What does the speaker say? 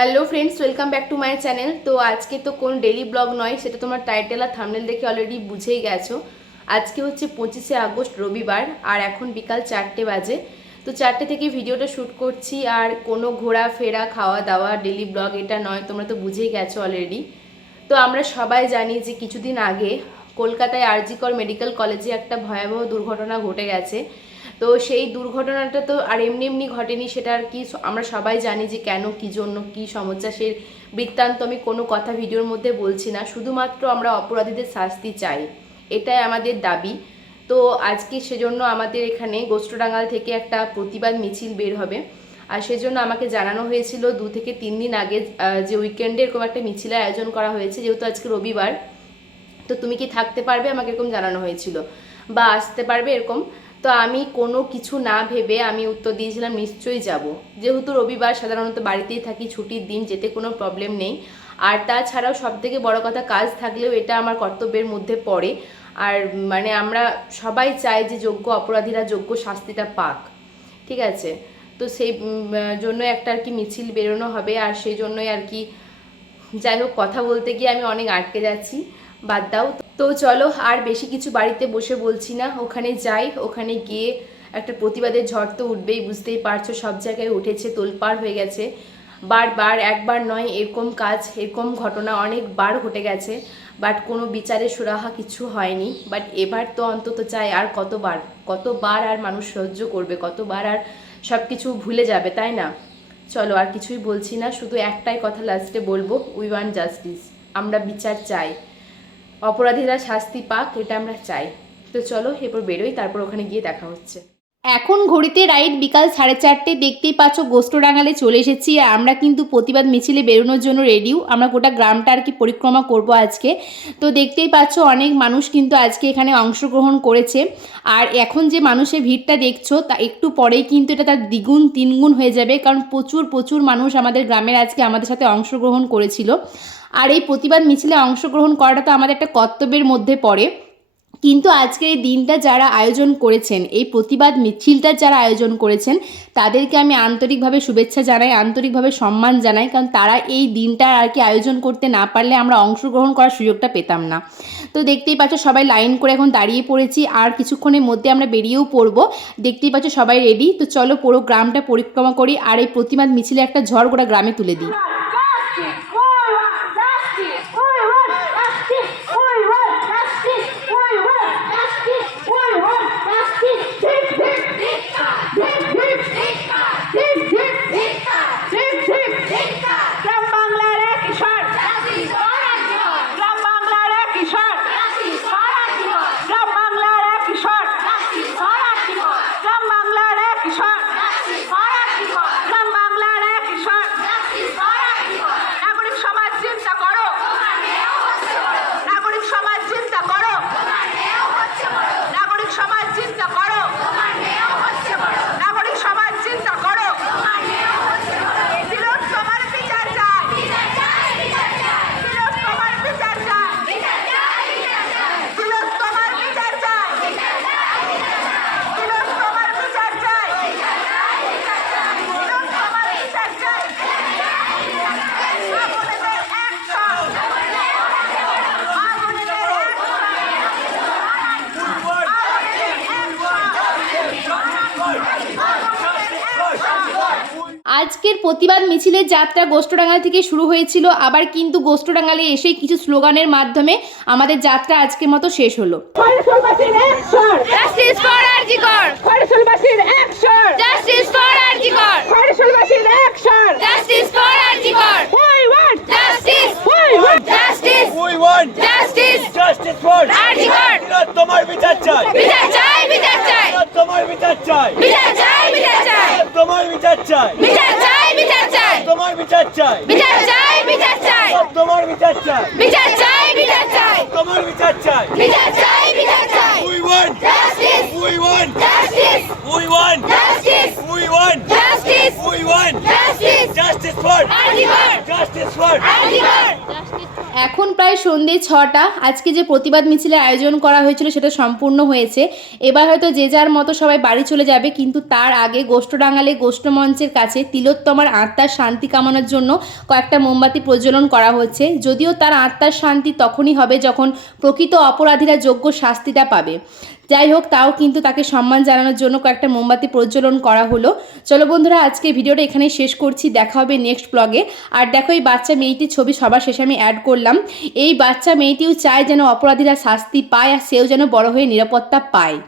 Hello friends welcome back to my channel তো আজকে তো কোন ডেলি ব্লগ নয়, সেটা তোমার টাইটেল আর থামনেল দেখে অলরেডি বুঝেই গেছো। আজকে হচ্ছে পঁচিশে আগস্ট, রবিবার, আর এখন বিকাল চারটে বাজে। তো চারটে থেকে ভিডিওটা শ্যুট করছি, আর কোনো ঘোরাফেরা খাওয়া দাওয়া ডেলি ব্লগ এটা নয়, তোমরা তো বুঝেই গেছো অলরেডি তো আমরা সবাই জানি যে কিছুদিন আগে কলকাতায় আরজিকর মেডিকেল কলেজে একটা ভয়াবহ দুর্ঘটনা ঘটে গেছে। তো সেই দুর্ঘটনাটা তো আর এমনি এমনি ঘটেনি, সেটা আর কি আমরা সবাই জানি যে কেন, কি জন্য, কি সমস্যা সে বৃত্তান্ত আমি কোনো কথা ভিডিওর মধ্যে বলছি না, শুধুমাত্র আমরা অপরাধীদের শাস্তি চাই, এটাই আমাদের দাবি। তো আজকে সেজন্য আমাদের এখানে গোষ্ঠডাঙ্গাল থেকে একটা প্রতিবাদ মিছিল বের হবে, আর সেজন্য আমাকে জানানো হয়েছিল দু থেকে তিন দিন আগে যে উইকেন্ডে এরকম একটা মিছিলের আয়োজন করা হয়েছে, যেহেতু আজকে রবিবার, তো তুমি কি থাকতে পারবে আমাকে এরকম জানানো হয়েছিল, বা আসতে পারবে এরকম। তো আমি কোনো কিছু না ভেবে আমি উত্তর দিয়েছিলাম, নিশ্চয়ই যাব। যেহেতু রবিবার সাধারণত বাড়িতেই থাকি, ছুটির দিন যেতে কোনো প্রবলেম নেই। আর তাছাড়াও সব থেকে বড় কথা, কাজ থাকলেও এটা আমার কর্তব্যের মধ্যে পড়ে। আর মানে আমরা সবাই চাই যে যোগ্য অপরাধীরা যোগ্য শাস্তিটা পাক। ঠিক আছে? তো সেই জন্য একটা আর কি মিছিল বেরোনো হবে। আর সেই জন্যই আর কি, যাই হোক, কথা বলতে গিয়ে আমি অনেক আটকে যাচ্ছি। বাদ দাও। তো চলো, আর বেশি কিছু বাড়িতে বসে বলছি না। ওখানে যাই, ওখানে গিয়ে একটা প্রতিবাদের ঝড় তো উঠবেই, বুঝতেই পারছ, সব জায়গায় উঠেছে, তোলপাড় হয়ে গেছে। বারবার, একবার নয়, এরকম কাজ, এরকম ঘটনা অনেকবার ঘটে গেছে, বাট কোনো বিচারে সুরাহা কিছু হয়নি। বাট এবার তো অন্তত চাই আর কতবার কতবার আর মানুষ সহ্য করবে, কতবার আর সব কিছু ভুলে যাবে, তাই না? চলো, আর কিছুই বলছি না, শুধু একটাই কথা লাস্টে বলব উই ওয়ান জাস্টিস আমরা বিচার চাই। অপরাধীরা শাস্তি পাক, এটা আমরা চাই। তো চলো, এরপর বেরোই, তারপর ওখানে গিয়ে দেখা হচ্ছে। এখন ঘড়িতে রাইট বিকাল সাড়ে চারটে, দেখতেই পাচ্ছ গোষ্ঠডাঙ্গালে চলে এসেছি। আর আমরা কিন্তু প্রতিবাদ মিছিলে বেরোনোর জন্য রেডিও আমরা গোটা গ্রামটা আর কি পরিক্রমা করব আজকে। তো দেখতেই পাচ্ছ অনেক মানুষ কিন্তু আজকে এখানে অংশগ্রহণ করেছে। আর এখন যে মানুষের ভিড়টা দেখছ, তা একটু পরেই কিন্তু এটা তার দ্বিগুণ, তিনগুণ হয়ে যাবে। কারণ প্রচুর প্রচুর মানুষ আমাদের গ্রামের আজকে আমাদের সাথে অংশগ্রহণ করেছিল। আর এই প্রতিবাদ মিছিলে অংশগ্রহণ করাটা তো আমাদের একটা কর্তব্যের মধ্যে পড়ে। কিন্তু আজকের এই দিনটা যারা আয়োজন করেছেন, এই প্রতিবাদ মিছিলটা যারা আয়োজন করেছেন, তাদেরকে আমি আন্তরিকভাবে শুভেচ্ছা জানাই, আন্তরিকভাবে সম্মান জানাই, কারণ তারা এই দিনটা আর কি আয়োজন করতে না পারলে আমরা অংশগ্রহণ করার সুযোগটা পেতাম না। তো দেখতেই পাচ্ছ সবাই লাইন করে এখন দাঁড়িয়ে পড়েছি, আর কিছুক্ষণের মধ্যে আমরা বেরিয়েও পড়ব। দেখতেই পাচ্ছ সবাই রেডি তো চলো পুরো গ্রামটা পরিক্রমা করি, আর এই প্রতিবাদ মিছিলে একটা ঝড় গোটা গ্রামে তুলে দিই। আজকের প্রতিবাদ মিছিলের যাত্রা গোষ্ঠডাঙ্গাল থেকে শুরু হয়েছিল। আবার কিন্তু গোষ্ঠডাঙ্গালে এসে কিছু স্লোগানের মাধ্যমে আমাদের যাত্রা আজকের মতো শেষ হলো। তোমার বিচার চাই বিচার চাই বিচার চাই তোমার বিচার চাই বিচার চাই বিচার চাই তোমার বিচার চাই বিচার চাই বিচার চাই তোমার বিচার চাই। বিচার চাই বিচার চাই। বিরাট তোমার বিচার চাই। বিচার চাই বিচার চাই। তোমার বিচার চাই। বিচার চাই বিচার চাই। We want justice We want justice We want justice We want justice We want justice justice for justice for এখন প্রায় সন্ধে ছটা। আজকে যে প্রতিবাদ মিছিলের আয়োজন করা হয়েছিল সেটা সম্পূর্ণ হয়েছে। এবার হয়তো যে যার মতো সবাই বাড়ি চলে যাবে, কিন্তু তার আগে গোষ্ঠডাঙ্গালে গোষ্ঠ মঞ্চের কাছে তিলোত্তমার আত্মার শান্তি কামানোর জন্য কয়েকটা মোমবাতি প্রজ্বলন করা হচ্ছে। যদিও তার আত্মার শান্তি তখনই হবে যখন প্রকৃত অপরাধীরা যোগ্য শাস্তিটা পাবে। যাই হোক, তাও কিন্তু তাকে সম্মান জানানোর জন্য কয়েকটা মোমবাতি প্রজ্বলন করা হলো। চলো বন্ধুরা, আজকে ভিডিওটা এখানেই শেষ করছি। দেখা হবে নেক্সট ব্লগে আর দেখো, এই বাচ্চা মেয়েটির ছবি সবার শেষে আমি অ্যাড করলাম। এই বাচ্চা মেয়েটিও চায় যেন অপরাধীরা শাস্তি পায় আর সেও যেন বড় হয়ে নিরাপত্তা পায়।